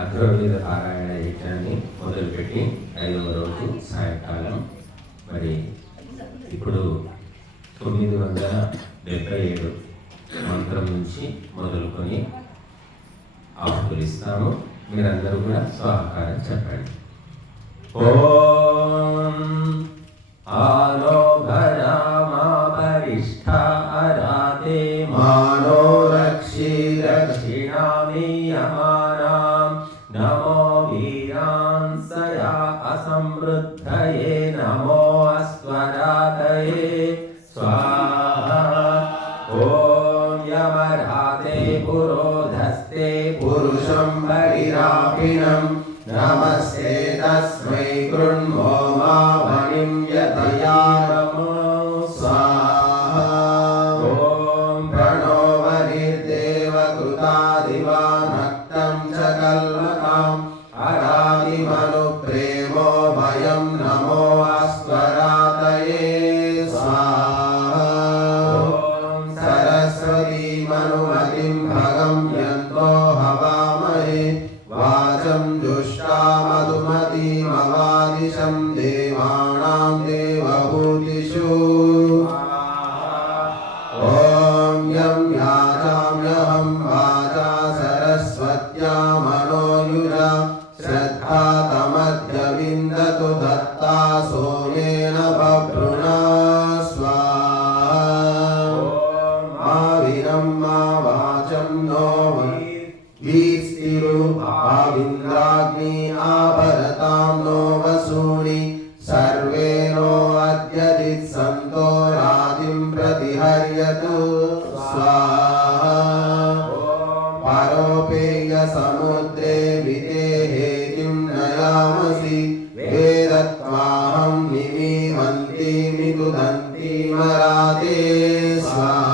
అగ్రవేద పారాయణ యజ్ఞాన్ని మొదలుపెట్టి 5వ రోజు సాయంకాలం మరి ఇప్పుడు 977 మంత్రం నుంచి మొదలుకొని ఆహ్వానిస్తాము. మీరందరూ కూడా స్వాహాకారం చెప్పండి. ఓం ఆలో భరామాపరిష్ఠ అరాతే మానో రక్షి రక్షిణామీయమానాం నమో వీరాంసయా అసమృద్ధయే నమో అస్వరాతయే స్వాహా. ఓం యమరాతే పురోధస్తే పురుషం పరిరాపిణం నమస్తే తస్మై కృణ్మో మావనిం యతయా నమో స్వాహా. ఓం ప్రణో వనిర్దేవ కృతాదివానక్తం చ కల్మకాం అరాదిమను ప్రేమో భయం నమో అస్వరాతయే స్వాహా. ఓం సరస్వతీ మనుమతిం భగం యంతో హవామహే వాచం దుష్టా మధుమతీమవాదిశం దేవానాం దేవహూతిషు. ఓం యం యాజామ్యహం వాచా సరస్వత్యా మనోయుజా శ్రద్ధా తమద్య విందతు దత్తా సోమేన బభ్రుణా స్వాహా. ఆవిరం మా వాచం నో వీస్తిరు ఆవింద్రాగ్ని ఆభరతాం నో వసూని సర్వే నో అద్యదిత్ సంతో రాతిం ప్రతిహర్యతు స్వాహా. పరోపేయ సముద్రే విదేహేతిం నయామసి వేదత్వాహం నిమీమంతి మిగుదంతి మరాతే స్వాహా.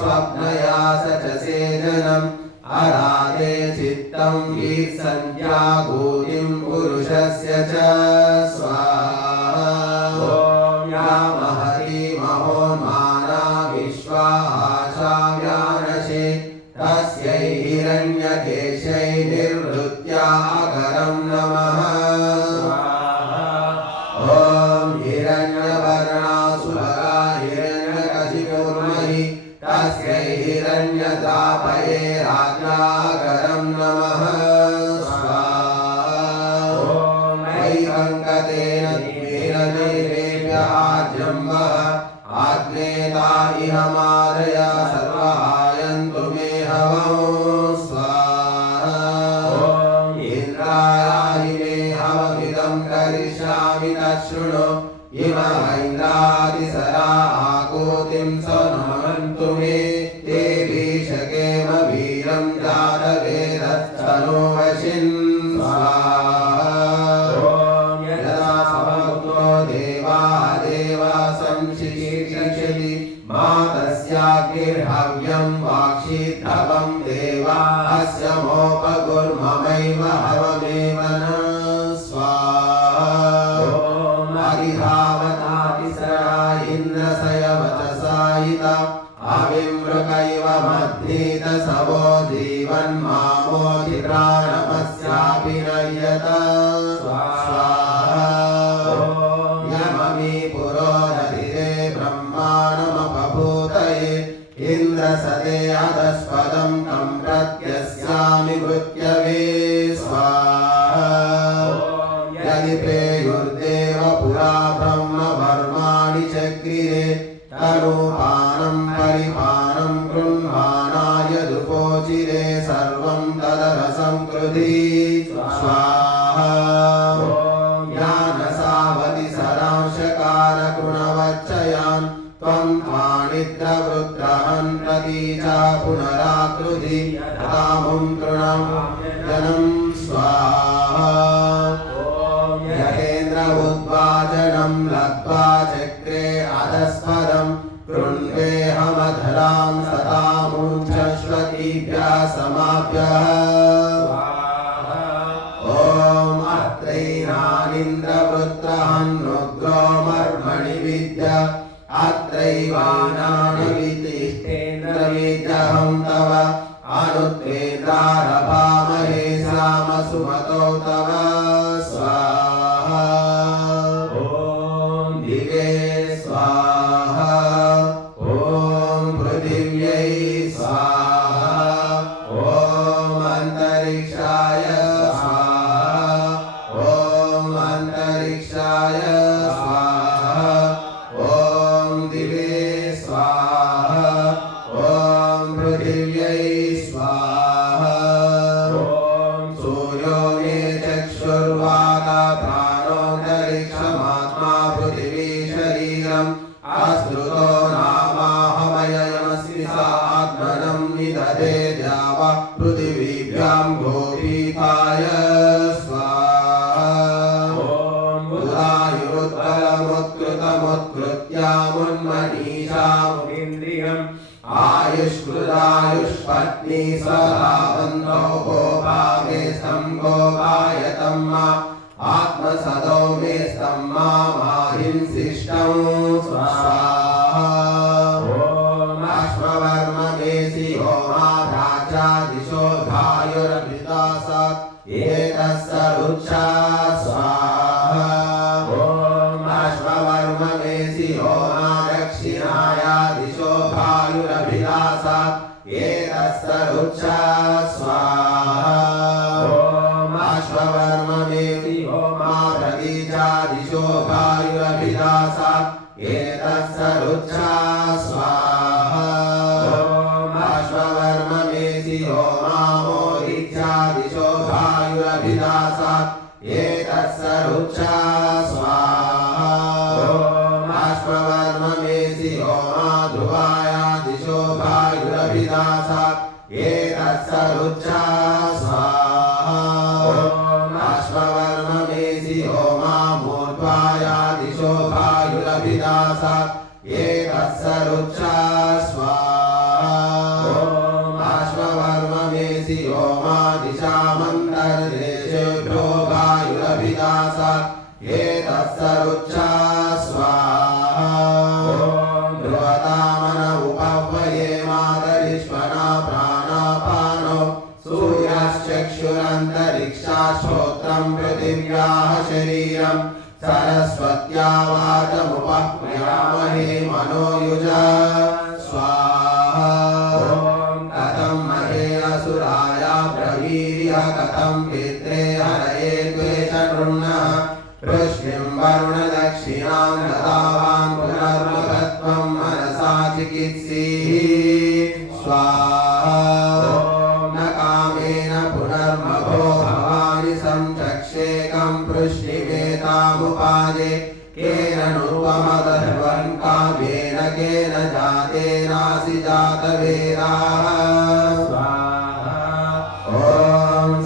స్వప్నయా సచసేజనం అరాదే చిత్తం వీత్సంధ్యాగూతిం పురుషస్య చ స్వాహా. యా మహతి మహోన్మానా విశ్వా ఆశావ్యానశే తస్యై హిరణ్యకేశై నిర్వృత్యా అగరం నమః స్వాహా. ఓం హిరణ్యవర్ణాసుభగా హిరణ్యకశిపుర్మహి తస్యై హిరణ్యతాపయే రాజ్ఞాగరం నమః స్వాహా. ఓం ఐకంకతేన వీరనైవేద్య ఆజ్యంబః ఆగ్నేతా ఇహ మారయ సర్వహాయంతు మే హవం స్వాహా. ఓం ఇంద్రాయ మే హవమిదం కరిష్యామి తశృణు ఇమైంద్రాదిసరా ఆకూతిం సనమంతు మే దేవీశకేమ వీరం జాతవేదస్తనో వశిన్ స్వాహా. ఓం యదా సమభుతో దేవా దేవా సంశిషిషతి మా తస్యాగ్నిర్హవ్యం వాక్షిధవం దేవా అస్య మోపగుర్మమైవ హవమేవ న స్వాహా. ఇంద్రసయవచసాయిత అవిమృకైవ మధ్యేత సవో జీవన్మామోది ప్రాణమస్యాపి నయ్యత స్వాహా. యమమీ పురోదధిరే బ్రహ్మాణమపభూతయే ఇంద్రసతే అధస్పదం తం ప్రత్యస్యామి మృత్యవే స్వాహా. యది ప్రేయుర్దేవ పురా బ్రహ్మవర్మాణి చక్రిరే తనూపానం పరిపానం గృహ్ణానాయ దుపోచిరే సర్వం తదరసం కృధి స్వాహా. జ్ఞానసావతి సరాంశకార కృణవచ్చయాన్ త్వం త్వానిద్రవృత్రహన్ ప్రతీచా పునరాకృతి యథాముం తృణం జనం స్వాహా. యతేంద్ర ఉద్వాజనం లబ్ధ్వా చక్రే అధస్పదం కృణ్వేహమధరాం సతాముంచశ్వతీభ్యः సమాభ్యः. ఓం అత్రైనానింద్రవృత్రహన్నుగ్రో మర్మణి విద్య అత్రైవానానవితిష్టేంద్రవిత్ जहं तव अनुत्वेन्द्रारभामहे श्यामसुमतो तव स्वाहा ॐ दिवे स्वाहा ॐ पृथिव्यै स्वाहा ॐ अन्तरिक्षाय स्वाहा ॐ अन्तरिक्षाय स्वाहा ॐ दिवे स्वाहा ॐ पृथिव्यै स्वाहा ॐ सूर्यो मे चक्षुर्वाता प्राणोऽन्तरिक्षमात्मा पृथिवी शरीरम् आश्रुतो नामाहमयमस्मि सा आत्मनं निदधे द्यावा पृथिवीभ्यां गोपीताय स्वाहा ॐ उदायुरुत्तरमुत्कृतमुत्कृत्यामुन्मनीषामुन्द्रियम् आयुष्कृदायुष्पत्नी सदावन्तो गोपावे गोपायतं मा आत्मसदो मे माहिंसिष्टं स्वाहा ॐ अश्ववर्म मे सिंहो मा राजादिशो धायुरभिदासात् एतस्सरुच्छा स्वाहा ॐ अश्ववर्म मे सिंहो मा दक्षिणाया दिशो धायुरभिदासात् एतस्सरुच्छा स्वाहा ॐ अश्ववर्म मे सिंहो मा प्रतीचा दिशो धायुरभिदासात् एतस्सरुच्छा स्वाहा ॐ अश्ववर्म मे सिंहो मा मोदिच्छा दिशो धायुरभिदासात् एतस्सरुच्छा स्वाहा ॐ अश्ववर्म मे सिंहो मा ध्रुवाया दिशो धायुरभिदासात् एतस्सरुच्छा स्वाहा ॐ अश्ववर्म मे सिंहो मा मूर्ध्वाया दिशो धायुरभिदासात् एतस्सरुच्छा स्वाहा ॐ अश्ववर्म मे सिंहो मा दिशामन्तर्देशेभ्यो धायुरभिदासात् एतस्सरुच्छा स्वाहा ॐ ध्रुवतामन उपह्वये मातरिष्वना प्राणापानो सूर्यश्चक्षुरन्तरिक्षा श्रोत्रं पृथिव्याः शरीरम् सरस्वत्या वाचमुपह्वयामहे मनोयुजा स्वाहा ॐ कथं महे असुराया प्रवीर्य कथं पित्रे हरये त्वे च नृण्णः वृष्णिं वरुणदक्षिणां ददावान् पुनर्मुखत्वं मनसा चिकित्सीः स्वाहा ॐ न कामेन पुनर्मभो भवानि संचक्षेकं पृश्निवेतामुपादे केन नुत्वमदर्वन् काव्येन केन जातेनासि जातवेदाः स्वाहा ॐ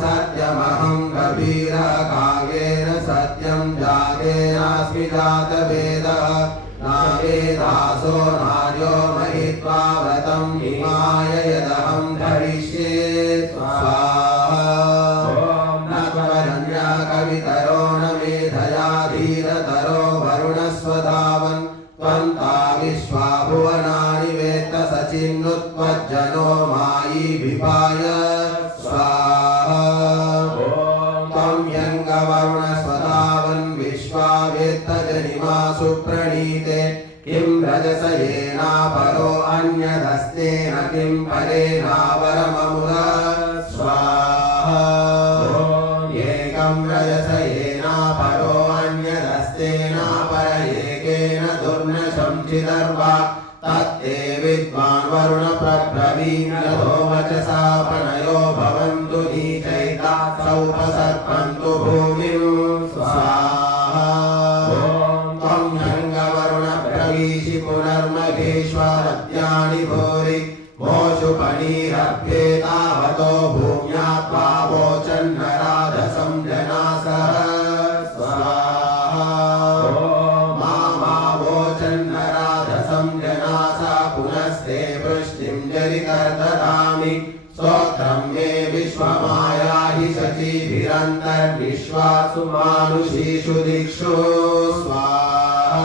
सत्यमहं कबीरः काव्येन सत्यं जातेनास्मि जातवेदः नावेदासो नार्यो महित्वा व्रतं हिमाय यदहं धरिष्ये स्वाहा ॐ न त्वरन्या कवितरो न मेधया धीरतरो वरुणस्वधावन् त्वन्ता विश्वा भुवनानि वेत्त सचिन्नुत्वज्जनो मायी विपाय स्वाहा ॐ त्वं यङ्गवरुणस्वधावन् विश्वा वेत्त जनिमा सुप्रणीते किं रजसयेनापरो अन्यदस्तेन किं परेणावरममुद स्वाहा ॐ एकं रजसयेनापरो अन्यदस्तेनापर एकेन दुर्नशं चिदर्वा तत्ते विद्वान् वरुण प्रब्रवीण्यतो वचसा प्रणयो भवन्तु नीचैता सौपसर्पन्तु भूमिं स्वाहा ॐ त्वं यङ्गवरुण प्रवीशि पुनर्मघेष्वरत्यानि भूरि मोषुपणीरभ्येतावतो भूम्या त्वावोचन्नराधसं जनासः स्वाहा ॐ मामावोचन्नराधसं जनासा पुनस्ते वृष्टिं जरितर्दधामि स्तोत्रं मे विश्वमाया हि शचीभिरन्तर्विश्वासु मानुषीषु दिक्षु स्वाहा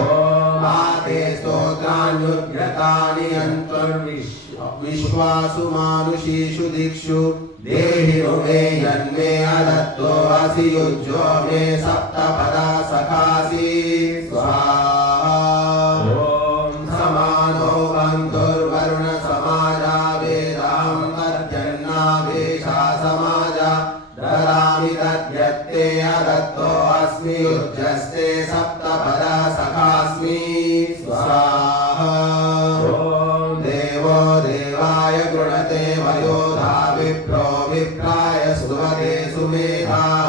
ॐ आते स्तोत्रान्युद्यतानि विश्वासु मानुषीषु दिक्षु देहि मे यन्मे अदत्तो असि युज्यो मे सप्तपदा सखासि स्वाहा समानो बन्धुर्वरुण समाजा वेदां तद्यन्नावेशा समाजा ददामि तद्यत्ते अदत्तो अस्मि युज्यस्ते सप्तपदा सखास्मि स्वाहा देवो देवाय गृणते वयोधा विप्रो विप्राय स्तुवते सुमेधाः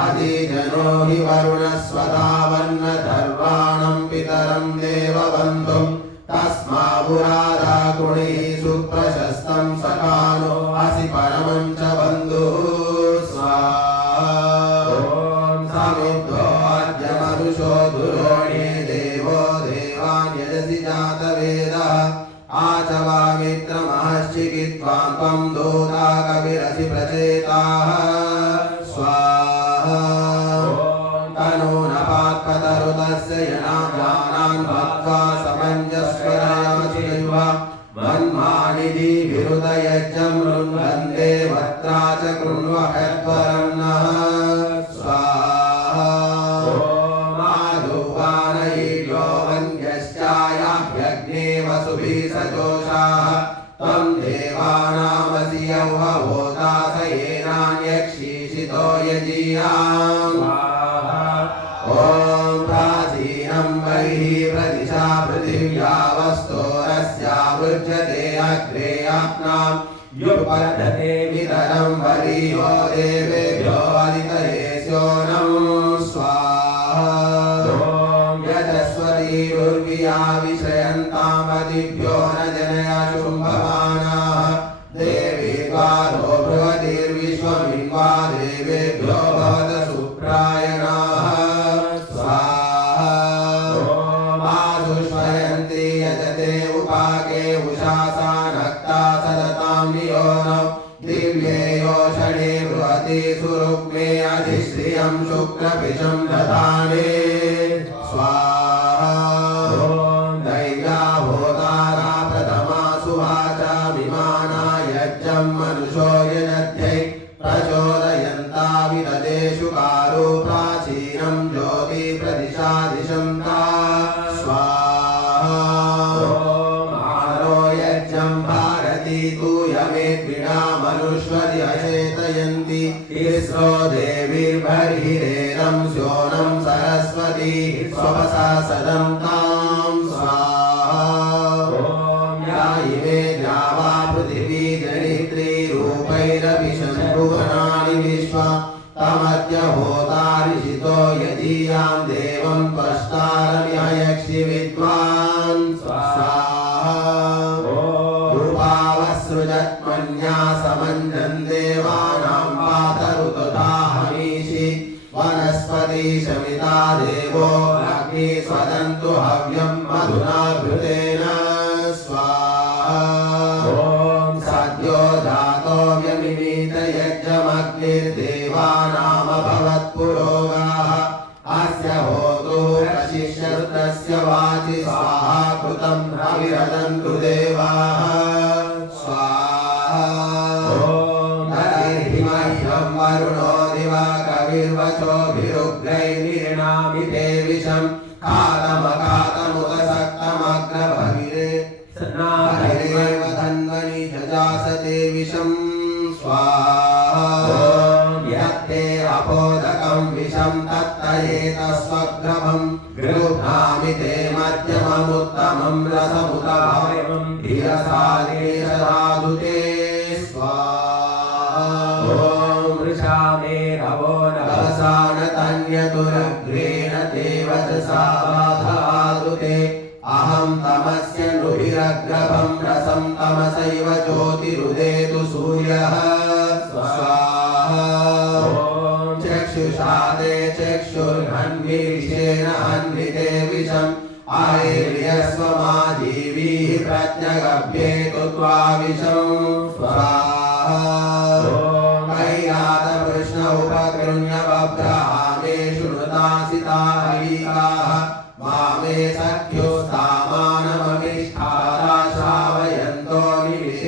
आदिजनो हि वरुणस्वधावन्नधर्वाणं पितरं देवबन्धुं तस्मापुराधा गुणैः सुप्रशस्तं सखानो असि परमं च बन्धुः स्वाहा समिद्धो अद्य मनुषो दुरोणे देवो देवान् यजसि जातवेदः आचवामित्रमहश्चिकित्वां त्वं दूता कविरसि प्रचेताः स्वाहा तनो न पात्पतरुतस्य यनाजानान् भक्त्वा समञ्जस्वरया चैव मन्मानिधि विरुदयज्ञं रुन्वन्दे वत्रा च कृण्वहत्वरं नः स्वाहा माधुवानयियो वन्द्यश्चायाभ्यग्ने वसुभिः सजोषाः त्वं देवानामसि यौहवोदासयेनान्यक्षीषितो यजीयाम् ॐ प्राचीनं बहिः प्रदिशा पृथिव्या वस्तोरस्यावृज्यते अग्रे आत्नां युपद्धते वितरं वरीयो देवेभ्यो अधितयेस्योनं स्वाहा यजस्वतीरुर्विया विषयन्तामदिभ्यो न जनया शुम्भमानाः देवी द्वारो बृहतिर्विश्वमिन्वा देवेभ्यो भवत सुप्रायणाः स्वाहा आशुष्वयन्ति यजते उपाके उषासा नक्ता सदतां नियोनौ दिव्ये योषणे बृहति सुरुक्मे अधिश्रियं शुक्रपिशं दधाने स्वाहा दैव्या होतारा प्रथमा सुवाचा विमाना यज्ञं मनुषो यजध्यै प्रचोदयन्ता विददेषु कारो प्राचीनं ज्योति प्रदिशादिशं ता स्वाहा मानो यज्ञं भारती तूयमेद्विना मनुष्वरि अचेतयन्ति तिस्रो देवीर्बर्हिरेदं स्योनं सरस्वती स्वपसा सदं तां स्वाहा या इमे द्यावा पृथिवी जनित्री रूपैरभिशम्भुवनानि विश्वा तमद्य होतारिषितो यजीयां देवं त्वष्टारम्ययक्षि विद्वान् स्वाहा रूपावसृजत्मन्या समञ्जन् देवानां पातरुतधाहमीषि वनस्पति शमिता देवो अग्नि स्वदन्तु हव्यं मधुना घृतेन स्वाहा सद्यो जातो व्यमिमीत यज्ञमग्निर्देवानामभवत्पुरोगाः अस्य होतु प्रशिष्यस्तस्य वाचि स्वाहा कृतं हविरदन्तु देवाः स्वाहा तर्हिमह्यं वरुणो दिवा कविर्वचोभिरुग्रैर्निर्णामिते विषं कालमकातमुदसक्तमग्रभविरे नाभिरेव धन्वनि जजासते विषं स्वाहा यत्ते अपोदकं विषं तत्तयेतस्वग्रभं गृह्णामि ते मध्यममुत्तमं रसमुतभावं धीरसादेशराधु ते स्वाहा ॐ वृषा मे रवो नवसानतन्यतुरग्रेण ते वचसा बाधातु ते अहं तमस्य नुभिरग्रभं रसं तमसैव ज्योतिरुदेतु सूर्यः स्वाहा चक्षुषा ते चक्षुर्हन्विषेण हन्विते विषम् आयर्यस्वमाजीवीः प्रत्यगभ्येतु त्वाविषं स्वाहा कैलातकृष्ण उपकृण्य बभ्रहामे शृणुतासिता हविकाः मामे सख्योस्तामानमभिष्ठारा श्रावयन्तो निविशे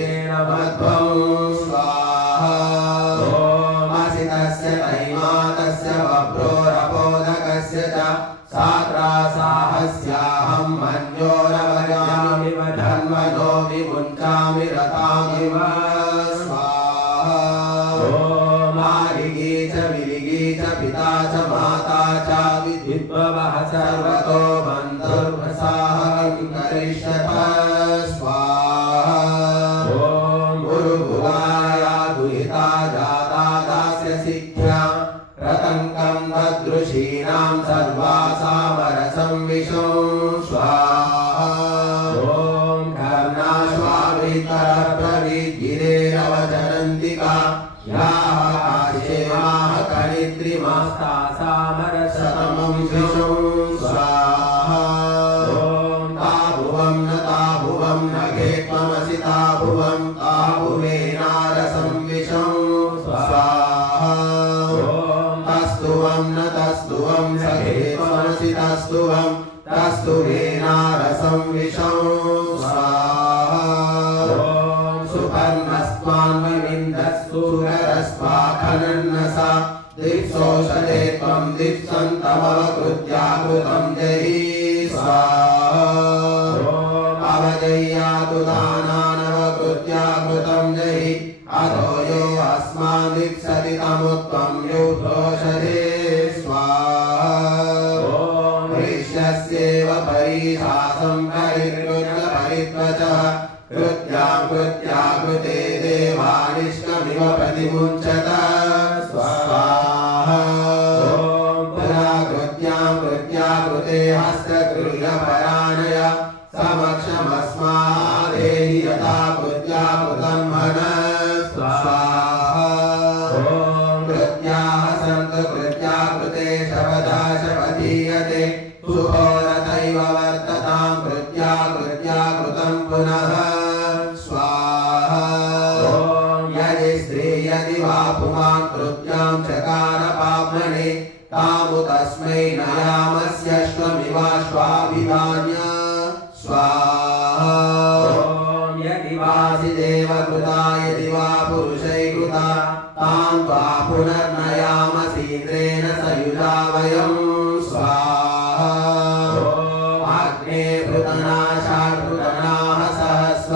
पञ्चामि रथामिव स्वाहा ॐ आदिगी च विदिगी च पिता च माता च विद्विद्भवः सर्वतो बन्धुर्वसाहं करिष्यथ स्वाहा ॐ गुरुभुवाय दुहिता जाता दास्य सिद्ध्या रतङ्कं तदृशीनां सर्वासामरसं विशो स्वाहा ॐ कर्णाश्वाभितरप्रविद्गिरेरवचरन्तिका याः काशेमाः कणित्रिमास्तासामरसतमं विशो स्वाहा ॐ ताभुवं न ताभुवं न घेत्वमसि ताभुवं ताभुवेनारसं विशो स्वाहा तस्तुवं न तस्तुवं सखेत्वमसि तस्तुवं तस्तुवेनारसं विशो स्वाहा ॐ सुपर्णस्त्वान्वविन्दस्सुररस्वाखनन्नसा दिप्सोषधे त्वं दिप्सन्तमवकृत्याकृतं जहि स्वाहा ॐ अवजय्यातु दानानवकृत्याकृतं जहि अधो यो अस्मान् दिप्सति तमुत्वं योद्धोषधे स्वाहा ॐ हृष्यस्येव परीशासं परिकृत्य परित्वचः कृत्यां कृत्याकृते देवानिष्कमिव प्रतिमुञ्चत स्वाहा ॐ पुरा कृत्यां कृत्याकृते हस्तगृह्यपराणय समक्षमस्मादेहि यथा कृत्याकृतं मनः स्वाहा ॐ कृत्याः सन्तु कृत्याकृते शपथा शपथीयते सुहोरतैव वर्ततां कृत्याकृतं पुनः स्वाहा ॐ यदि स्त्री यदि वा पुमान् कृत्यां चकार पाप्मने तामु तस्मै नयामस्यश्वमिवाश्वाभिधान्य स्वाहा ॐ यदि वासि देवकृता यदि वा पुरुषैकृता तां त्वा पुनर्नयामसीन्द्रेण सयुजा वयं स्वाहा ॐ अग्ने पृतनाशार्पृतनाः सहस्व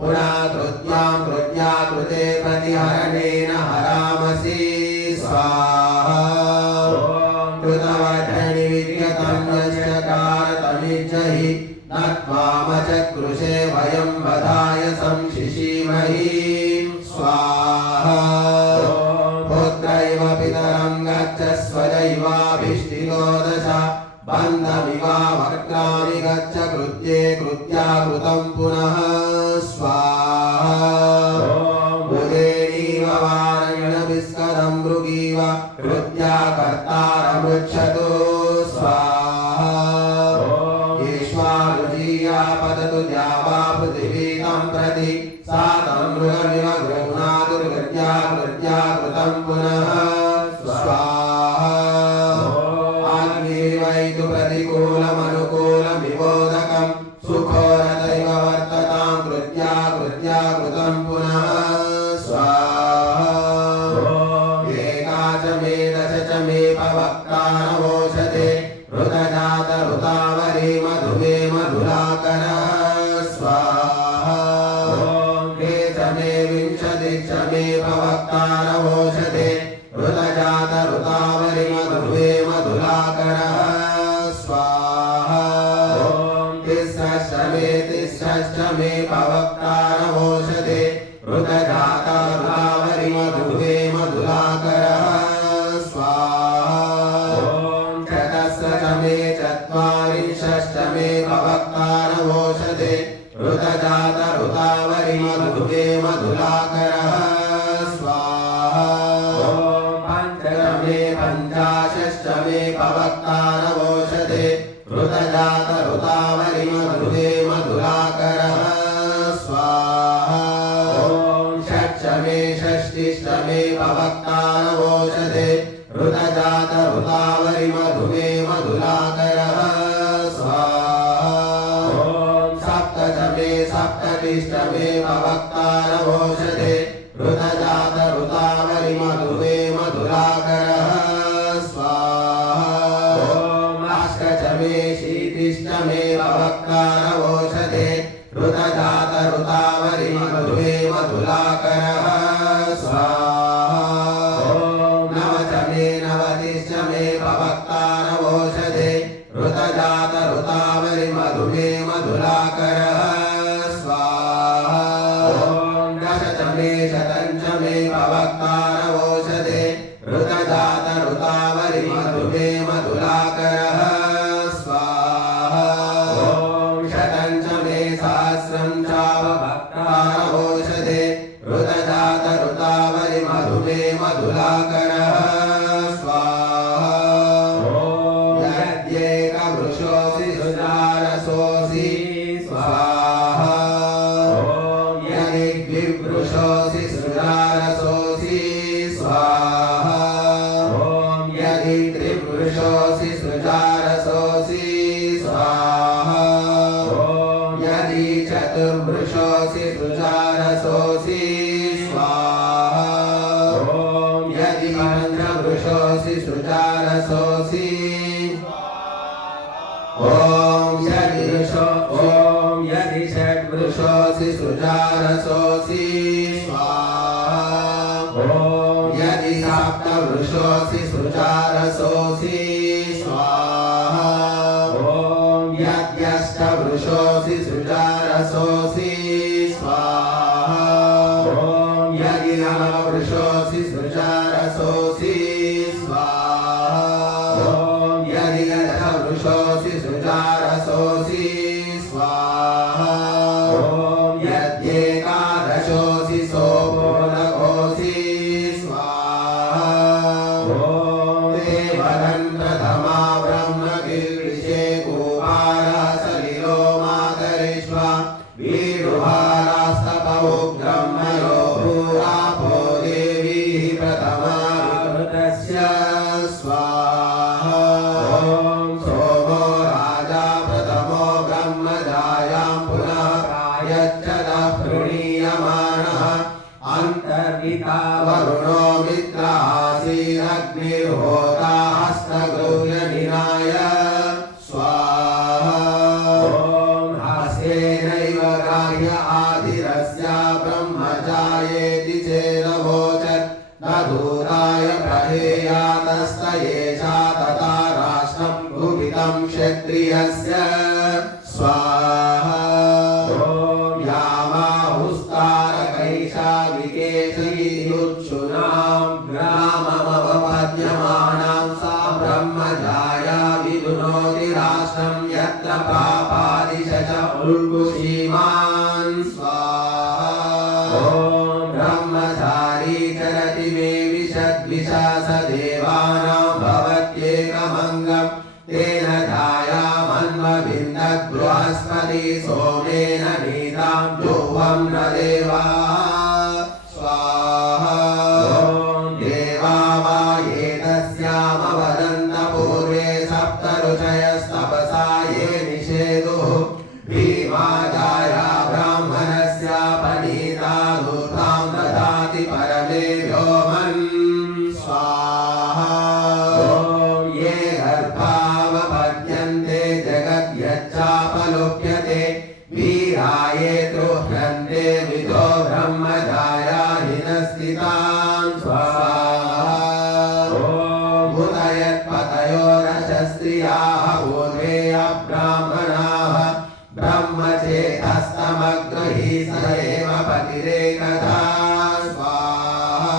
पुरा कृत्यां कृत्याकृते प्रतिहरणेन हरामसि स्वाहा ॐ कृतवर्धनि विद्यतं यश्चकारतमिज्जहि नत्वामचकृषे वयं वधाय संशिशीमहि स्वाहा ॐ पुत्रैव पितरं गच्छस्व दैवाभिष्टितो दश बन्धमिवा वक्त्राणि गच्छ कृत्ये कृत्याकृतं पुनः स्वाहा ॐ बुधेनीव वारयणविस्करं मृगीव कृत्याकर्तारमृच्छतु स्वाहा ॐ ईश्वारुजीया पततु द्यावा पृथिवीतं प्रति सा तं मृगमिव गृह्णातु कृत्याकृतं पुनः स्वाहा अग्निवैतु प्रतिकूलमनुकूलमिवोदकं सुखोरतैव वर्ततां कृत्याकृतं पुनः स्वाहा एका च मे दश च मे पवक्तानवोषधे ऋतजातऋतावरी मधुमे मधुराकरः स्वाहा हे च मे विंशति च मे पवक्तानवोषधे ऋतजातऋतावरी मधुमे मधुराकरः स्वाहा तिस्रश्च मे पवक्तानवोषधे ऋतजातऋतावरी मधुमे मधुराकरः स्वाहा चतस्र मे चत्वारिंशश्च मे पवक्तानवोषधे ऋतजातऋतावरी मधुमे मधुराकरः स्वाहा पञ्चमे पञ्चाशश्च मे पवक्तानवोषधे ऋतजातऋतावरी मधुमे मधुराकरः स्वाहा षट्च मे षष्टिश्च मे पवक्तानवोषधे ऋतजातऋतावरी मधुमे मधुराकरः स्वाहा सप्त च मे सप्ततिश्च मे पवक्तानवोषधे ऋतजातऋतावरी मधुमे मधुराकरः स्वाहा अष्ट च मे शीतिश्च मे पवक्तानवोषधे ऋतजातऋतावरी मधुमे मधुलाकरः स्वाहा नवचमे नवतिश्च मे पवक्तारवोषधे ऋतजात ऋतावरि मधुमे मधुलाकरः स्वाहा दशचमे शतञ्च मे पवक्तारवोषधे ऋतजात ऋतावरि मधुमे मधुलाकरः स्वाहा शतञ्च मे सहस्रं चावक्तारवोषधे ऋतजात ऋतावरि मधुमे मधुलाकरः स्वाहा यद्येकवृषोऽसि सुजारसोऽसि स्वाहा यदि द्विवृषोऽसि सुजारसोऽसि स्वाहा यदि त्रिवृषोऽसि सुजारसोऽसि स्वाहा यदि चतुर्वृषोऽसि सुजारसोऽसि स्वाहा यदि पञ्चवृषोऽसि सुजारसोऽसि ॐ यदि षड्वृषोऽसि सुजारसोऽसि स्वाहा यदि सप्तवृषोऽसि सुजारसोऽसि स्वाहा यद्यष्टवृषोऽसि सुजारसोऽसि स्वाहा यदि नववृषोऽसि सुजारसोऽसि स्वाहा यदि दशवृषोऽसि सुजारसोऽसि स्वाहा यद्येकादशोऽसि सोपोनकोऽसि स्वाहा देवनं प्रथमा ब्रह्मगिरिशे कुमारः सलिलो मातरिष्वा वीरुहारास्तपौग्रं मयो भूरापो देवीः प्रथमा विकृतस्य स्वाहा सोमो राजा प्रथमो ब्रह्मजायां पुनः कायच्चदः प्रणीयमानः अन्तर्हिता वरुणो मित्रासीरग्निर्होता हस्तगौर्यनिनाय स्वाहा हस्तेनैव ग्राह्य आधिरस्य ब्रह्मजायेति चेदवोचत् नधूराय प्रहेयातस्तयेषा तथा राष्ट्रं कुपितं क्षत्रियस्य स्वाहा यामाहुस्तारकैशाविकेशयुत्सुनां ग्राममवपद्यमानां सा ब्रह्मजाया विदुनोति राष्ट्रं यत्र पापादिशच उल्कुषीमान् स्वाहा ब्रह्मचारी चरति मे विशद्विषास देवानां भवत्येकमङ्गं तेन जायामन्वविन्दत् बृहस्पति सोमेन नीतां जुह्वं न देवाः स्वाहा देवा वा एतस्यामवदन्त पूर्वे सप्त ऋषयस्तपसा ये निषेदुः भीमा जाया ब्राह्मणस्य पनीता दूतां ददाति परमे व्योमन् स्वाहा ये गर्भावपद्यन्ते जगद्यच्चापलोक्यते वीराये तृह्यन्ते विदो ब्रह्मजाया हिनस्थितां स्वाहा भूतयत्पतयो रशस्त्रियाः पूर्वे अब्राह्मणाः ब्रह्मचेतस्तमग्रही स एव पतिरेकदा स्वाहा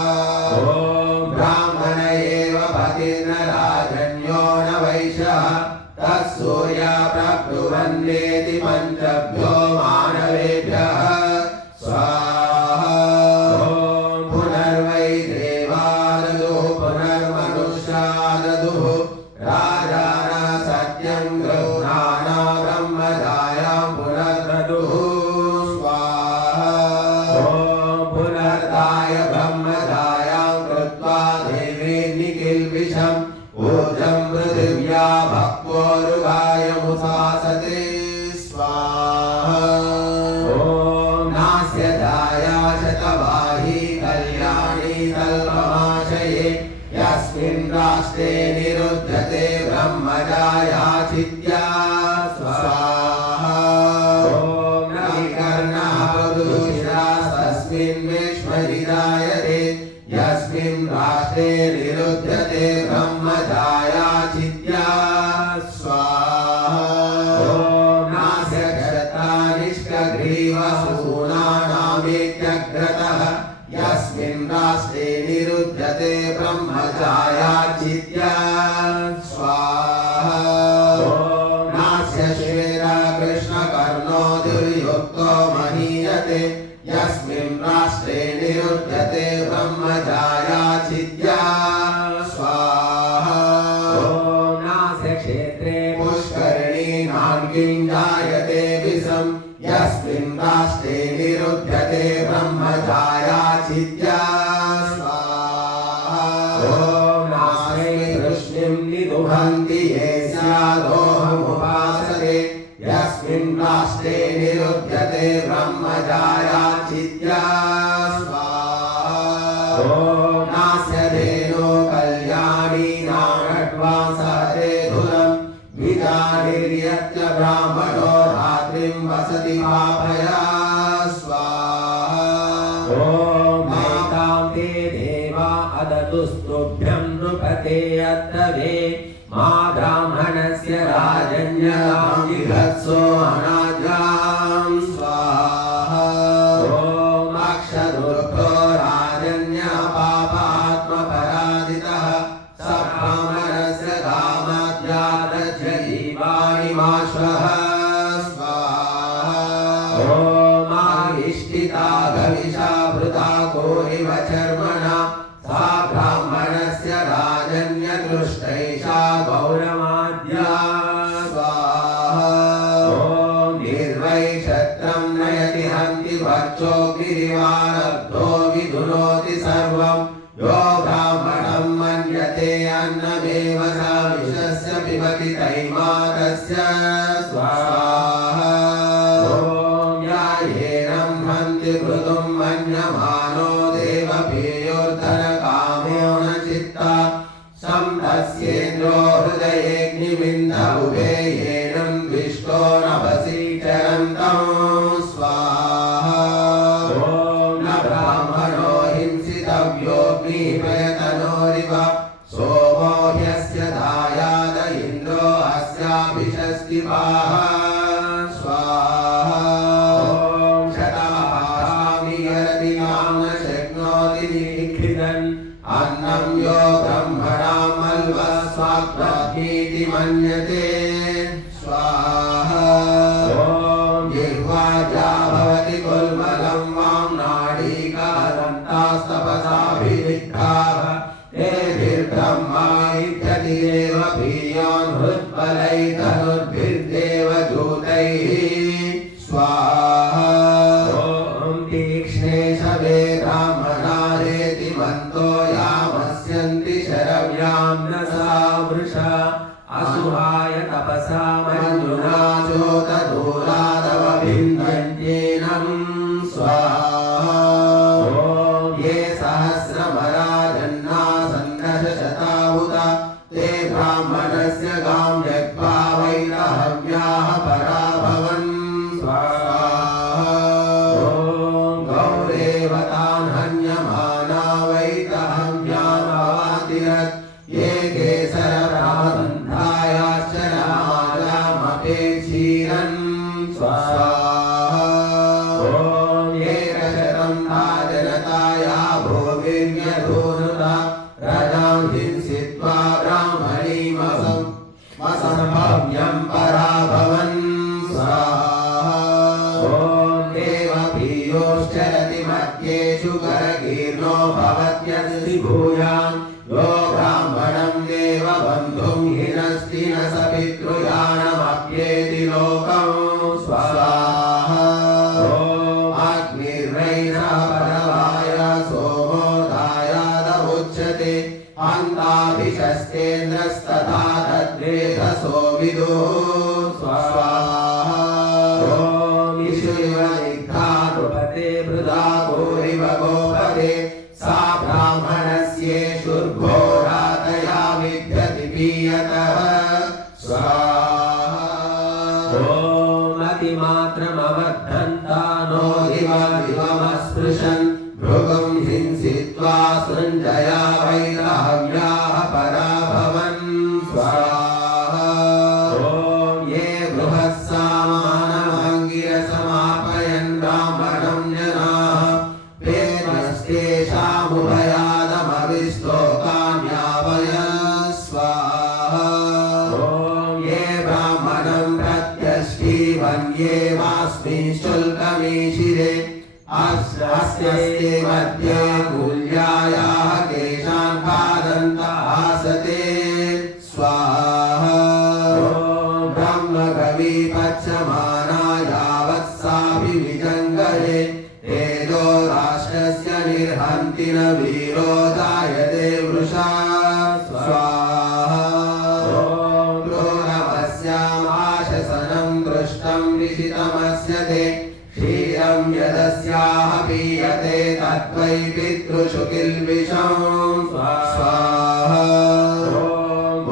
ब्राह्मण एव पतिर्नराजन्यो न वैश्यः तत्सूर्या प्रब्रुवन्नेति पञ्चभ्यो मानवेभ्यः स्वाहा पुनर्वै देवाददुः पुनर्मनुष्याददुः राजाना सत्यं गृह्णाना ब्रह्मजायां पुनर्ददुः स्वाहा पुनर्दाय ब्रह्मजायां कृत्वा देवे निखिलविषम् ऊर्जं पृथिव्या भक्त्वोरुगाय मुसासते स्वाहा नास्य जाया शतवाही कल्याणी कल्पमाशये यस्मिन् राष्ट्रे निरुध्यते ब्रह्मजाया चित्या स्वाहा ॐ रविकर्णः पुरुषा तस्मिन् विश्वहिदायते यस्मिन् राष्ट्रे निरुध्यते ब्रह्मजाया चिद्या स्वाहा नास्य क्षता निष्कग्रीवसूनानामेत्यग्रतः यस्मिन् राष्ट्रे निरुध्यते ब्रह्मजाया चिद्या स्वाहा नास्य श्वेता कृष्णकर्णो दुर्युक्तो महीयते यस्मिन् राष्ट्रे निरुध्यते ब्रह्मजाया चिद्या स्वाहा नास्य क्षेत्रे पुष्करिणीनां जायते विषं यस्मिन् राष्ट्रे निरुध्यते ब्रह्मजाया चिद्या स्वाहा नास्मै वृष्णिं निदुहन्ति ये स्यादोऽहमुपासते यस्मिन् राष्ट्रे निरुध्यते ब्रह्मजाया चिद्या स्वाहा नास्य धेनो कल्याणीनामड्वांसहते धुरं द्विजानिर्यत्य ब्राह्मणो रात्रिं वसति पापया स्वाहा नैतां ते देवा अदतुस्तुभ्यं नृपते अत्तवे मा ब्राह्मणस्य राजन्यतां जिघत्सो अनाज्ञां स्वाहा ॐ अक्षदुर्गो राजन्यपापात्मपराजितः स ब्राह्मणस्य कामाद्यादध्य जीवानि माश्वः स्वाहा ॐ आविष्टिता गविषा भृता कोरिव चर्मणा सा ब्राह्मणस्य राजन्यदृष्टैषा गौरमाद्या स्वाहा ॐ निर्वैक्षत्रं नयति हन्ति वर्चो गिरिवारब्धो विधुनोति सर्वं यो ब्राह्मणं मन्यते अन्नमेव स विषस्य पिबति तैमातस्य स्वाहा ॐ यायेनं हन्ति मृदुं मन्यमानो देवपेयोर्धनकामो न चित्ता संतस्येन्द्रो हृदयेऽग्निमिन्धुभे येनं विष्टो नभसि चरन्तं स्वाहा ॐ न ब्राह्मणो हिंसितव्योऽग्निपयतनोरिव सोमो ह्यस्य दायाद इन्द्रो अस्याभिषस्तिपाः स्वाहा ॐ शतमहामि यरतिनां न शक्नोति निरीक्षितन् अन्नं यो ब्रह्मणां मल्वस्वाग्नीति मन्यते स्वाहा ॐ जिह्वाजा भवति कुल्मलं वां नाडीकादन्तास्तपसाभिलिप्ताः तेभिर्ब्रह्मा इत्यति एव प्रियोन् हृत्फलैर्धनुर्भिर्देवदूतैः स्वाहा ॐ तीक्ष्णे शवे ब्राह्मणारेति मन्तो यामस्यन्ति शरव्यां न सा वृषा असुहाय तपसा मञ्जुना चोतदूरादवभिन्दन्त्येनं स्वाहा ॐ ये सहस्रमराजन्नासन्दशशताहुत ते ब्राह्मणस्य गां जग्वा वैरहव्याः पराभवन् स्वाहा ॐ गौरेवतान् हन्यमाना वैतहव्यामवातिरत् ये केसरब्रह्मसन्धायाश्च नमाजामपेक्षीरन् स्वाहा ॐ ये रजतं राजनताया भोगिर्यधूनुता रजां हिंसित्वा ब्राह्मणीमसम्भव्यं पराभवन् स्वाहा ॐ देवप्रियोश्चरति मध्येषु करकीर्णो भवत्यस्ति भूयां यो ब्राह्मणं देवबन्धुं हिनस्ति न स पितृयाणमप्येति लोकं स्वाहा ॐ अग्निर्वैरः परवाय सोमो दायादमुच्यते अन्ताभिषस्तेन्द्रस्तथा तद्वेधसो विदुः स्वाहा ॐ इषुरिव निग्धा नृपते मृदा गोरिव गोपते सा ब्राह्मणस्येषुर्घोरातया विद्यति पीयतः स्वाहा ॐ अतिमात्रमवर्धन्ता नो दिवमस्पृशन्ति स्पृशन् भृगुं हिंसित्वा सञ्जया वैराव्याः पराभवन् स्वाहा ॐ ये बृहत्सामानमङ्गिरसमापयन् ब्राह्मणं जनाः पेतस्तेषामुभयादमविस्तोकान्यावय स्वाहा ॐ ये ब्राह्मणं प्रत्यष्टीवन्येवास्मिन् शुल्कमीशिरे अस्यस्ते मध्ये कुल्यायाः केशान् खादन्त आसते स्वाहा ॐ ब्रह्मकवि पच्यमाना यावत्साभिविजङ्गले तेजो राष्ट्रस्य निर्हन्ति न वीरो जायते वृषा स्वाहा ॐ क्रोरवस्यामाशसनं दृष्टं विषितमस्य ते क्षीरं यदस्याः पीयते तद्वै पितृषु किल्बिषं स्वाहा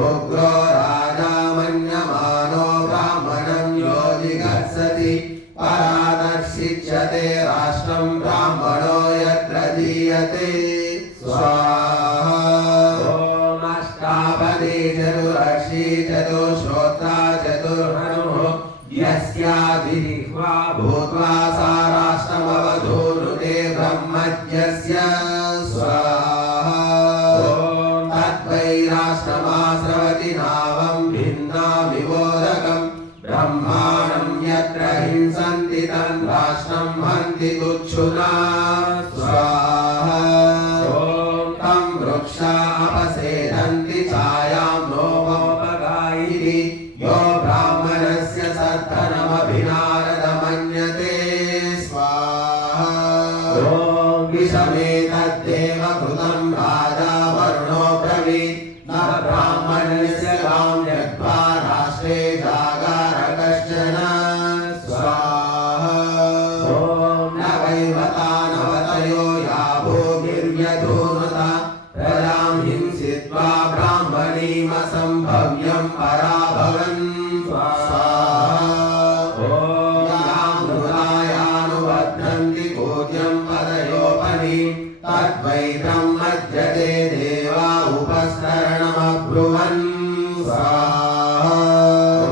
उग्रो राजा मन्यमानो ब्राह्मणं यो जिगत्सति परादर्शिच्यते राष्ट्रं ब्राह्मणो यत्र जीयते स्वाहा अष्टापदी चतुरक्षी चतुश्रोत्रा चतुर्हनुः यस्याधिजिह्वा भूत्वा सा राष्ट्रमवधूनुते ब्रह्मज्ञस्य स्वाहा तद्वै राष्ट्रमास्रवति नावं भिन्नामिवोदकं ब्रह्माणं यत्र हिंसन्ति तं राष्ट्रं हन्ति तुच्छुना स्वाहा तं वृक्षा अपसेदन्ति छायां नोपगायिनि यो ब्राह्मणस्य सद्धनमभिनारदमन्यते स्वाहा ॐ विषमेतद्देव कृतं राजा वरुणो ब्रवीत् न ब्राह्मणस्य गां त्यक्त्वा राष्ट्रे जागार कश्चन स्वाहा ॐ न वैवतानवतयो या भूगिर्यधूनुता प्रजां हिंसित्वा ब्राह्मणीमसम्भव्यं पराभवन् स्वाहा ॐ यां मृतायानुबध्नन्ति पूज्यं पदयोपनि तद्वै ब्रह्मज्यते देवा उपस्तरणमब्रुवन् स्वाहा ॐ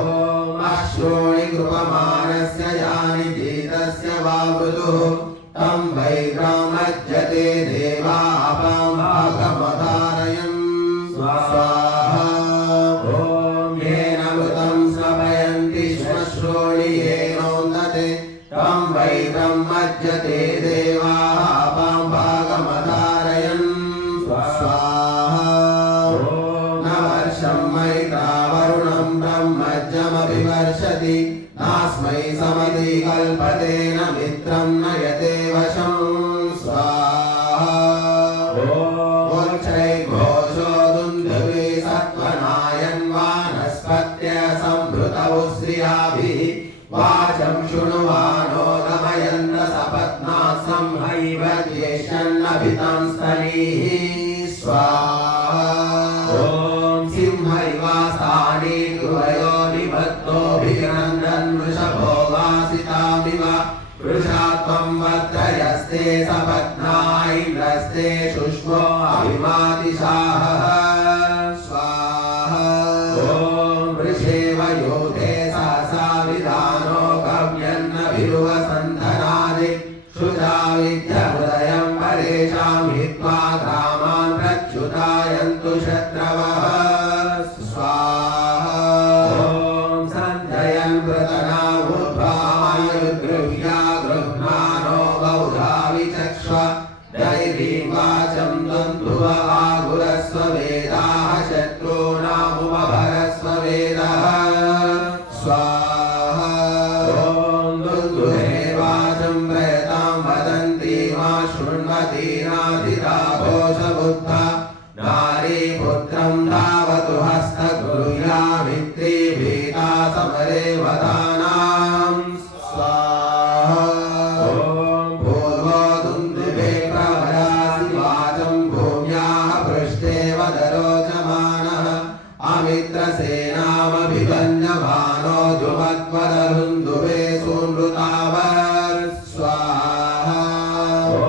अश्रूणि कृपमानस्य यानि जीतस्य वा मृदुः तं वै ब्रह्मज्यते देवा अपामागमधारयन् स्वाहा ॐ येन मृतं श्रवयन्ति श्मश्रूणि येनोन्नते तं वै ब्रह्मज्यते देवाः अपामागमधारयन् स्वाहा ॐ न वर्षं मैत्रावरुणं ब्रह्मज्यमभिवर्षति नास्मै समति कल्पते न मित्रं नयते वशं स्वाहा घोषो दुन्दुभि सत्त्वनायन् वानस्पत्य संभृतौ श्रियाभिः वाचं शृणुवानो गमयन्त सपत्ना संहैव ज्येष्ठन्नभितं स्तनीः स्वाहा ॐ सिंहैवास्तानि गुहयो निबद्धोऽभिनन्दन् वृषभो वासितामिव वृषा त्वं वत्रयस्ते सपत्ना इन्द्रस्ते शुष्मो अभिमातिशाहः स्वाहा ॐ वृषेव यूथे सहसा विधानो गम्यन्नभिरुवसन्धनादि शुचा विद्यहृदयं परेषां हित्वा ग्रामान् प्रच्युतायन्तु शत्रवः स्वाहा ॐ सञ्जयन् वृतना ऊर्ध्वायुर्गृह्या गृह्णानो बहुधा विचक्ष्व दैवीं वाचं द्वन्द्वुव आगुरस्व वेदाः शत्रूणामुपभरस्व वेदः स्वाहा ॐ दुन्दुभे वाचं प्रयतां वदन्ति मा शृण्वतीनाधिराघोषबुद्धा नारी पुत्रं धावतु हस्तगृह्यामित्री भीता समरे वदानां स्वाहा ॐ पूर्वो दुन्दुभे प्रवरासि वाचं भूम्याः पृष्ठे वदरोचमानः अमित्रसेनामभिवन्यमानो जुमत्वदरुन्दुभे सूनृतावर् स्वाहा ॐ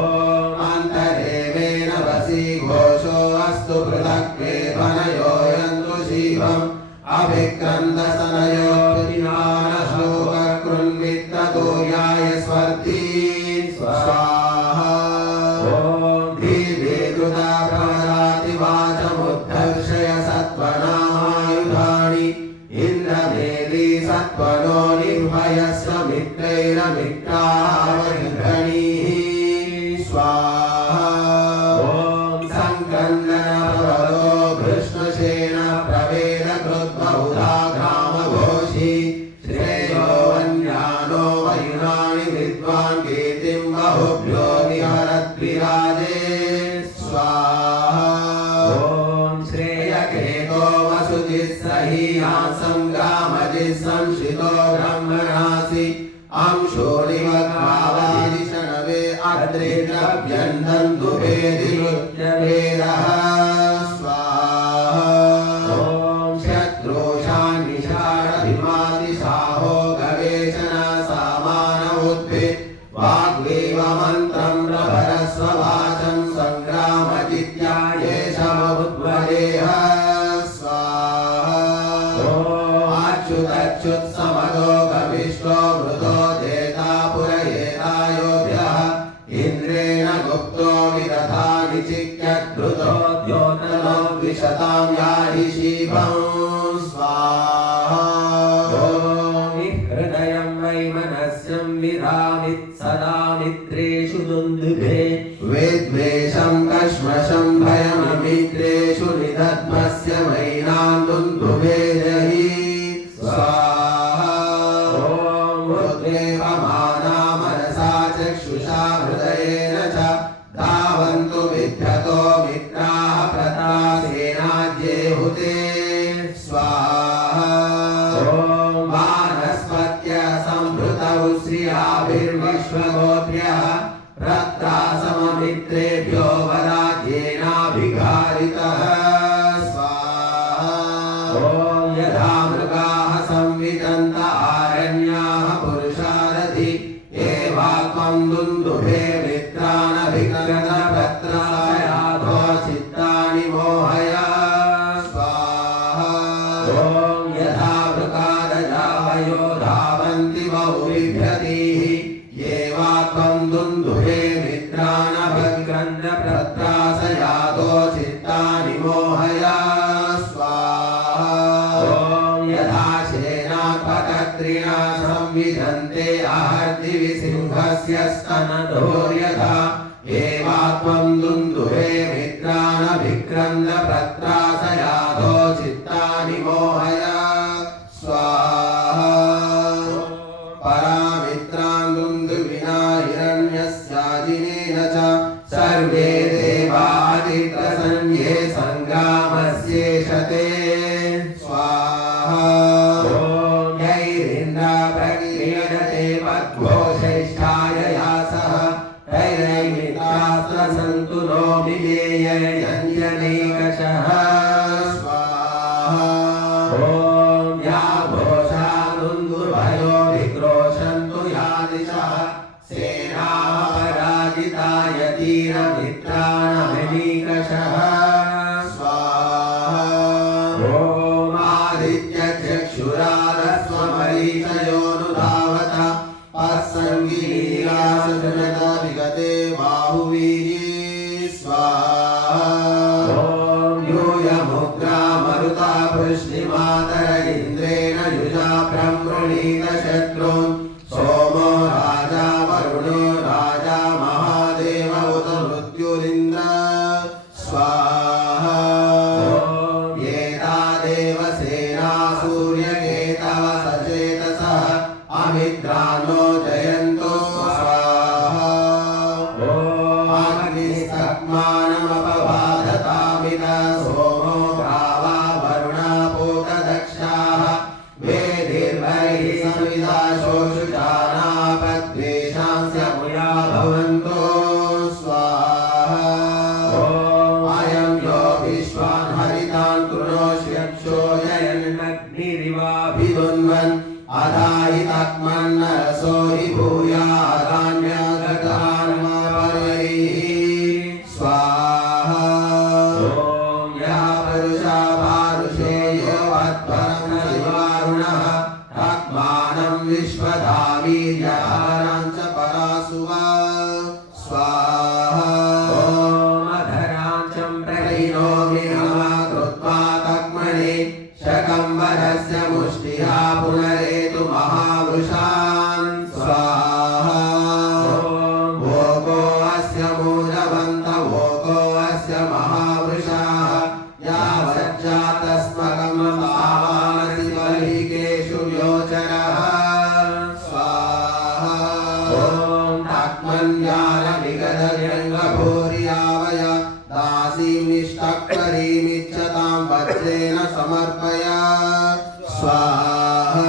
अमृता प्रवदाति वाचमुद्धर्षय सत्त्वनामायुधानि इन्द्रमेधी सत्त्वनो निर्भयस्व मित्रैरमित्रावहिर्गणीः स्वाहा ॐ सङ्क्रन्दनप्रवदो भृष्णसेन प्रवेदकृद्बहुधा ग्रामघोषी श्रेयो वन्यानो वयुनानि विद्वान् कीर्तिं बहुभ्यो विहरद्विराजे स्वाहा ॐ श्रेयकेतो वसुजिः सहीयांसं ग्रामजिः संश्रितो ब्रह्मणासि अंशोरिवग्रावादिशनवे अद्रिद्रव्यन्दन्तु वेदिरुच्यवेदः स्वाहा ॐ शत्रुशान्निषाढभिमातिशाहो गवेषण सामान उद्भिद वाग्वेव मन्त्रं प्रभरस्व वाचं सङ्ग्रामजित्यायेषमुद्वरेह स्वाहा ॐ अच्युतच्युत समदो गविष्टो मृदो देता पुरयेतायोभ्यः इन्द्रेण गुप्तो विदधा निचिक्यद्रुतो द्योतनो द्विशतां याहि शिवं स्वाहा ॐ हृदयं वैमनस्यं विरामित् सदा मित्रेषु दुन्दुभे विद्वेषं कश्मशं भयममित्रेषु निदध्मस्य मैनां दुन्दुभे जहि स्वाहा ॐ रुद्रेवमाना मनसा चक्षुषा हृदयेन च धावन्तु बिभ्यतो मित्राः प्रतासेनाज्येहुते स्वाहा ॐ वानस्पत्य सम्भृतौ श्रियाभिर्विश्वगोत्र्यः प्रत्रासममित्रेभ्यो वदाज्येनाभिघारितः स्वाहा ॐ यथा मृगाः संविदन्त आरण्याः पुरुषारथि एवात्मं दुन्दुभे मित्रानभिकृतपत्रायाधो चित्तानि मोहय स्वाहा ॐ यथा वृकादजावयो धावन्ति बहुविभ्रतीः एवात्मं दुन्दुभे मित्रानभिकृतपत्रायाधो चित्तानि मोहय स्वाहा ॐ यथा सेनापतत्रिणा संविधन्ते अहर्दिविसिंहस्य स्तनधोर्यथा एवात्मं दुन्दुभे मित्रानभिक्रन्दपत्रायाधो चित्तानि मोहय स्वाहा परामित्रान् दुन्दुभिना हिरण्यस्याजिनेन च सर्वे देवादिप्रसन्ये सङ्ग्रामस्येषते स्वाहा ॐ यैरिन्द्रा प्रक्रीडते पद्घोषैष्ठायया सह तैरैमित्रास्त्रसन्तु नो विजेययञ्जनैकशः स्वाहा ॐ या घोषा दुन्दुभयो विक्रोशन्तु या दिशः सेनाः पराजिता यतीरमित्राणमनीकशः स्वाहा ॐ आदित्यचक्षुरारस्वमरीचयोनुधावत अस्सङ्गिनीरासृणत विगते बाहुवीर्ये स्वाहा ॐ यूयमुग्रा मरुता वृष्णिमातर इन्द्रेण युजा ब्रह्मणीत शत्रून् सोमो राजा वरुणो राजा महादेव उत मृत्युरिन्द्र स्वाहा ॐ एता देवसेना सूर्यकेतव सचेतसः अमित्रानो जयन्तो स्वाहा ॐ अग्निस्तक्मानमपबाधतामित सोमो ग्रावा वरुणापूतदक्षाः वेदिर्वैः समिदाशोषुजानापद्वेषांस्य मुया भवन्तो स्वाहा ॐ अयं यो विश्वान् हरितान् कृणोष्यक्षो जयन्नग्निरिवाभिधुन्वन् अधायितात्मन्नरसो हि भूयादान्यगतान्मपरैः स्वाहा ॐ बृहन्तवोको अस्य महावृषाः यावज्जातस्मकं तावानसि बलिकेषु व्योचरः स्वाहा ॐ ताक्मन्यालविगतव्यङ्गभूर्यावय दासीमिष्टक्वरीमिच्छतां वज्रेण समर्पय स्वाहा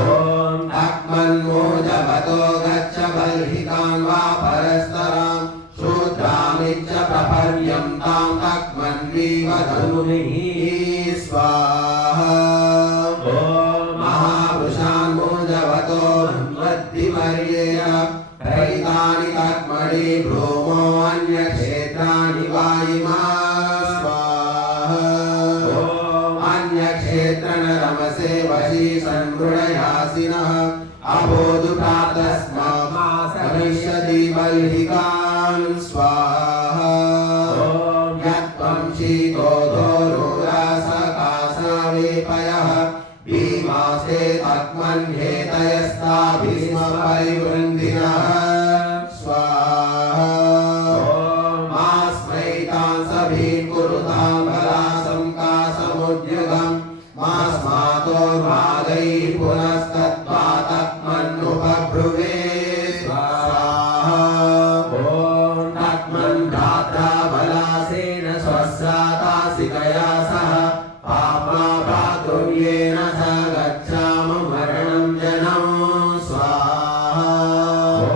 ॐ ताक्मन्मोजवतो गच्छ बल्हिकान् वा परस्तरां शूद्रामिच्च प्रपर्यं तां ताक्मन्वीव धनुः स्वाहा ॐ महावृषान्मोजवतो वद्धिवर्येण प्रैतानि ताक्मणि भ्रूमो अन्यक्षेत्राणि वायिमा स्वाहा ॐ अन्यक्षेत्रनरमसे वशी संवृणयासिनः अबोधुप्रातस्मासमिष्यति बल्हिकान् स्वाहा ॐ यत्त्वं शीतोधोरुरासकाशवेपयः भीमासे तक्मन्येतयस्ता भीष्मपरिवृन्दिनः स्वाहा ॐ आस्मैतान् सभीन् कुरुतां बलासंकासमुद्युगम् मास्मातोर्वादैः पुनस्तत्त्वा तक्मन्नुपब्रुवे स्वाहा ॐ तक्मन् भ्रात्रा बलासेन स्वस्रातासिकया सह पाप्मा भ्रातृव्येन स गच्छाम मरणं जनं स्वाहा ॐ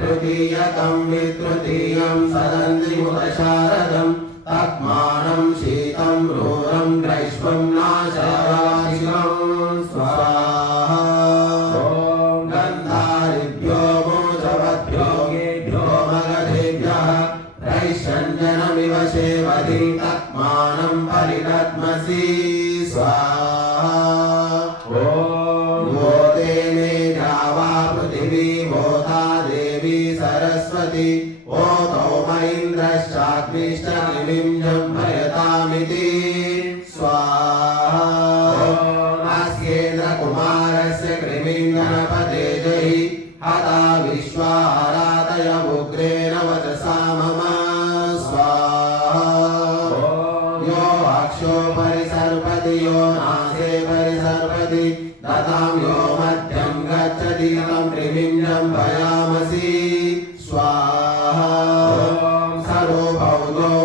तृतीयकं वितृतीयं सदन्त्रिमुदशारदं तक्मानं शीतं क्रूरं ग्रैष्वं नाशवाचिकं स्वाहा ॐ गन्धारिभ्यो मोचवद्भ्यो गेभ्यो मगधेभ्यः रैषञ्जनमिव सेवति तक्मानं परिदद्मसि स्वाहा ॐ गोते मे जावा पृथिवी भूता देवी सरस्वती ओतौ महीन्द्रश्चाग्निश्च निमिञ्जं भयतामिति स्वाहा ॐ अस्येन्द्रकुमारस्य कृमिं गणपते जहि हता विश्वाराधय उग्रेण वचसा मम स्वाहा ॐ यो अक्षो परिसर्पति यो नासे परिसर्पति दतां यो मध्यं गच्छति तं कृमिञ्जं भयामसि स्वाहा ॐ सरूपौ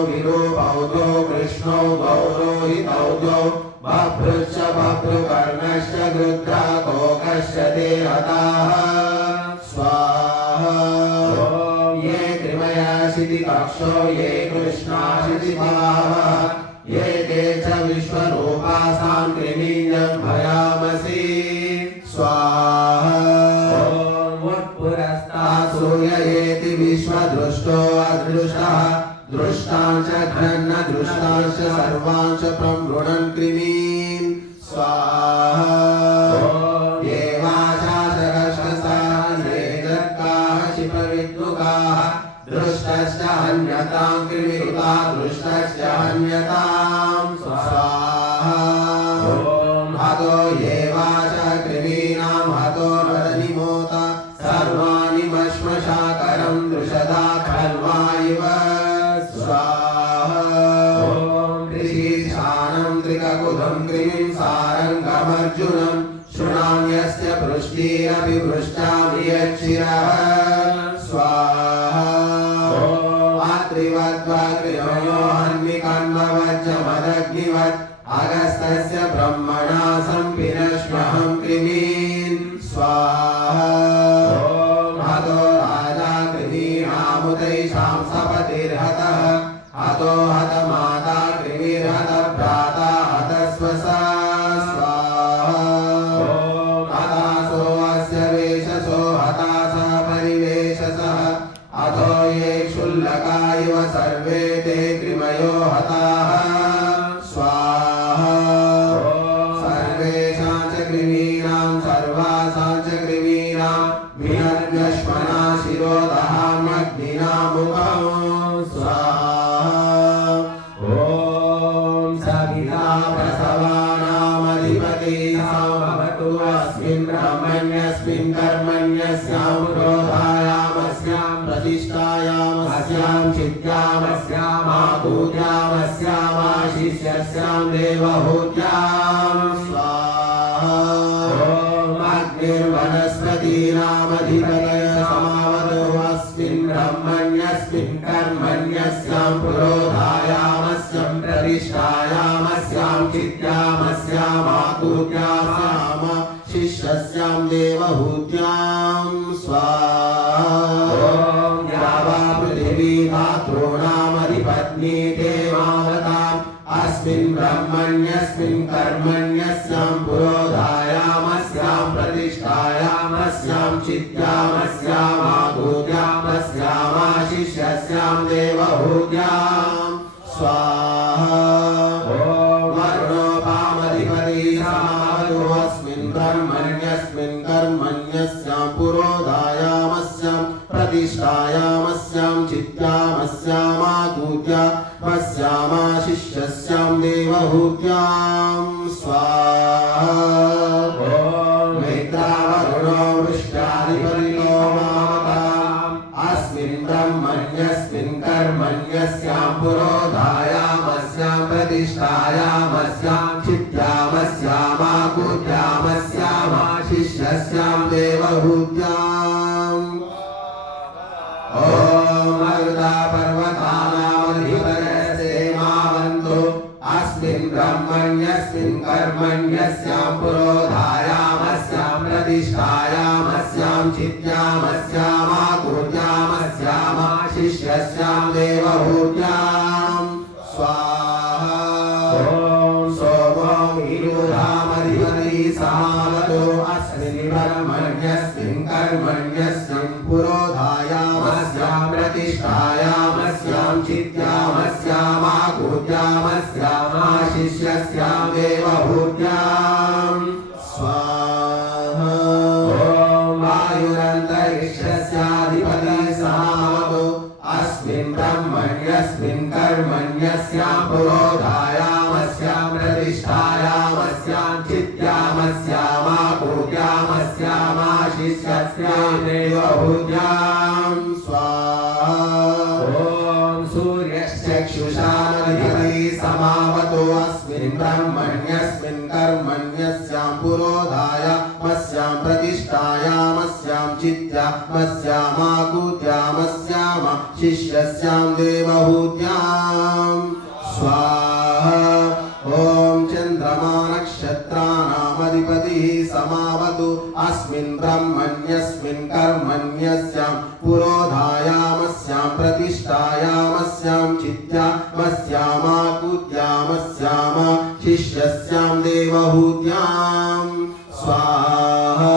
विरूपौ कृष्णौ गौरोहितौ द्वौ बभ्रुश्च बभ्रुकर्णश्च गृध्राकोकश्च ते हताः स्वाहा ॐ ये कृमयाशितिकक्षो ये कृष्णाशितिभावः ये ते च विश्वरूपासां कृमीञ्जं भयामसि स्वाहा ॐ उत्पुरस्तासूययेति विश्वदृष्टो अदृष्टः दृष्टांच घ्नन्न दृष्टांच सर्वांच प्रमृणन् कृमीन् स्वाहा ॐ देवाशासकशकसाः ये जत्काः क्षिपविद्युकाः दृष्टश्च हन्यतां कृमिरुता दृष्टश्च हन्यतां स्वाहा ॐ हतो ये वाच कृमीणां हतो नरनिमोत सर्वाणि मश्मशाकरं दृषदा खल्वा इव स्वाहा ॐ कृषीशानं त्रिककुलं कृमिं सारङ्गमर्जुनं शृणाम्यस्य पृष्ठीरपि पृष्ठामि यच्छिरः स्वाहा ॐ अत्रिवद्वक्रियो हन्मिकन्ववज्जमदग्निवत् अगस्तस्य ब्रह्मणा सम्पिनश्म्यहं कृमीन् स्वाहा ॐ हतो राजा कृमीणामुतैषां सपतिर्हतः हतो हतमाता कृमिर्हत भ्राता हतस्वसा स्वाहा ॐ हतासो अस्य वेशसो हतासः परिवेशसः अथो ये क्षुल्लका इव सर्वे ते कृमयो हताः स्वाहा ॐ सर्वेषां च कृमीणां सर्वासां च कृमीणां विनद्यश्मना शिरोदहाम्यग्निना मुखं स्वाहा ॐ सविता प्रसवानामधिपति भवतु अस्मिन् ब्रह्मण्यस्मिन् कर्मण्यस्यां पुरोधायामस्यां प्रतिष्ठायामस्यां चित्त शिष्यस्यां देवहूत्यां स्वाहा ॐ अग्निर्वनस्पतीनामधिपतये समावतो अस्मिन् ब्रह्मण्यस्मिन् कर्मण्यस्यां पुरोधायामस्यां प्रतिष्ठायामस्यां चित्यामस्यामाकूत्यास्याम शिष्यस्यां देवहूत्यां स्वाहा ॐ या वा पृथिवी धातॄणामधिपत्नी देवावताम् अस्मिन् ब्रह्मण्यस्मिन् कर्मण्यस्यां पुरोधायामस्यां प्रतिष्ठायामस्यां चित्यामस्यामाकूत्यामस्यामाशिष्यस्यां देवहूत्यां स्वाहा ॐ वरुणोपामधिपति समावतो अस्मिन् ब्रह्मण्यस्मिन् कर्मण्यस्यां पुरोधायामस्यां प्रतिष्ठायामस्यां चित्यामस्यामाकूत्यामस्यामाशिष्यस्यां देवहूत्यां स्वाहा ॐ मैत्रावरुणो वृष्ट्याधिपतितो मावताम् अस्मिन् ब्रह्मण्यस्मिन् कर्मण्यस्यां पुरोधायामस्यां प्रतिष्ठायामस्यां चित्यामस्यामाकूत्यामस्यामाशिष्यस्यां देवहूत्याम् ॐ मरुदापर्वतानामधिपतये सेमावन्तु अस्मिन् ब्रह्मण्यस्मिन् कर्मण्यस्यां पुरोधायामस्यां प्रतिष्ठायामस्यां चित्यामस्यामाकूत्यामस्यामाशिष्यस्यां देवहूत्यां स्वाहा ॐ सोमो वीरुधामधिपति समावतो अस्मिन् ब्रह्मण्यस्मिन् कर्मण्यस्यां पुरोधायामस्यां प्रतिष्ठायामस्यां चित्यामस्यामाकूत्यामस्यामाशिष्यस्यां देवहूत्यां स्वाहा ॐ वायुरन्तरिक्षस्याधिपति समावतो अस्मिन् ब्रह्मण्यस्मिन् कर्मण्यस्यां पुरोधायामस्यां प्रतिष्ठायामस्यां चित्यामस्यामाकूत्यामस्यामाशिष्यस्यां देवहूत्यां स्वाहा ॐ सूर्यश्चक्षुषामधिपति समावतो अस्मिन् ब्रह्मण्यस्मिन् कर्मण्यस्यां पुरोधायामस्यां प्रतिष्ठायामस्यां चित्यामस्यामाकूत्यामस्यामाशिष्यस्यां देवहूत्यां स्वाहा ॐ चन्द्रमा नक्षत्राणामधिपतिः समावतु अस्मिन् ब्रह्मण्यस्मिन् कर्मण्यस्यां पुरोधायामस्यां प्रतिष्ठायामस्यां चित्यामस्यामाकूत्यामस्यामाशिष्यस्यां देवहूत्यां स्वाहा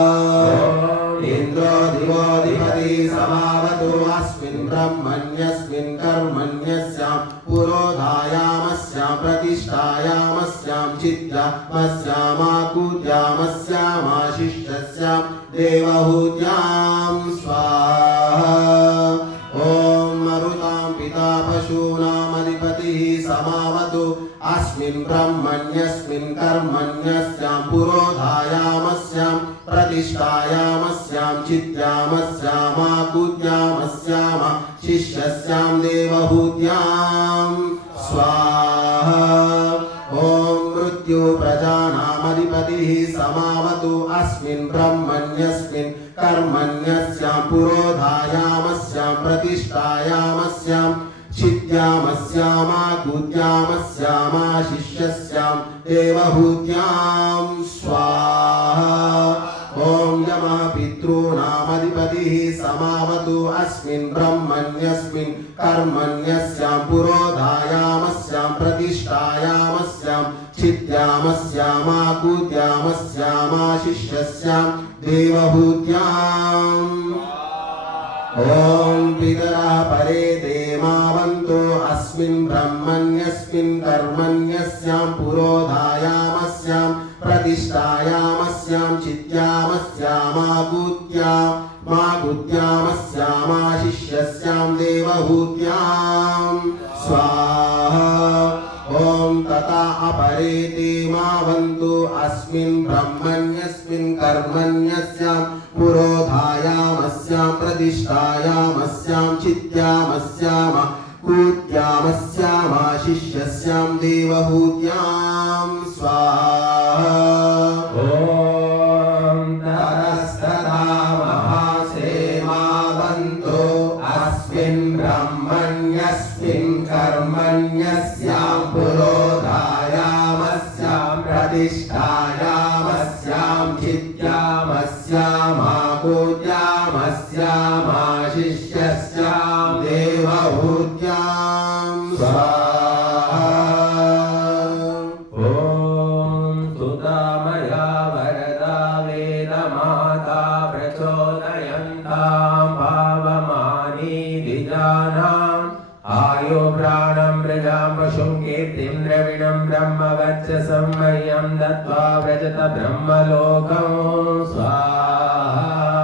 इन्द्रो दिवोऽधिपति समावतो अस्मिन् ब्रह्मण्यस्मिन् कर्मण्यस्यां पुरोधायामस्यां प्रतिष्ठायामस्यां चित्यामस्यामाकूत्यामस्यामाशिष्यस्यां देवहूत्यां स्वाहा ॐ मरुतां पिता पशूनामधिपतिः समावतु अस्मिन् ब्रह्मण्यस्मिन् कर्मण्यस्यां पुरोधायामस्यां प्रतिष्ठायामस्यां चित्यामस्यामाकूत्यामस्यामाशिष्यस्यां देवहूत्यां स्वाहा ॐ मृत्युप्रजानामधिपतिः समावतु अस्मिन् ब्रह्मण्यस्मिन् कर्मण्यस्यां पुरोधायामस्यां प्रतिष्ठायामस्यां चित्यामस्यामाकूत्यामस्यामाशिष्यस्यां देवहूत्यां स्वाहा ॐ यमः पितॄणामधिपतिः समावतु अस्मिन् ब्रह्मण्यस्मिन् कर्मण्यस्यां पुरोधायामस्यां प्रतिष्ठायामस्यां चित्यामस्यामाकूत्यामस्यामाशिष्यस्यां देवहूत्यां ॐ पितरः परे देमावन्तो अस्मिन् ब्रह्मण्यस्मिन् कर्मण्यस्यां पुरोधायामस्यां प्रतिष्ठायामस्यां चित्यामस्यामाकूत्यामस्यामाशिष्यस्यां देवहूत्यां स्वाहा ॐ तथा अपरे देमावन्तो अस्मिन् ब्रह्मण्यस्मिन् कर्मण्यस्यां पुरोधायामस्यां प्रतिष्ठायामस्यां चित्यामस्यामाकूत्यामस्यामाशिष्यस्यां पूज्यामस्यामाशिष्यस्यां देवहूत्यां स्वाहा। ॐ ततस्तथा महासेमावन्तो अस्मिन् ब्रह्मण्यस्मिन् कर्मण्यस्यां पुरोधायामस्यां प्रतिष्ठायामस्यां चित्यामस्यामापूज्यामस्यामाशिष्यस्यां देवहूत्यां स्वाहा। ॐ सुतामया वरदा वेदमाता प्रचोदयन्तां भावमानी द्विजानाम् आयो प्राणं प्रजां पशुं कीर्तिं द्रविणं ब्रह्मवर्चसं मह्यं दत्त्वा व्रजत ब्रह्मलोकं स्वाहा।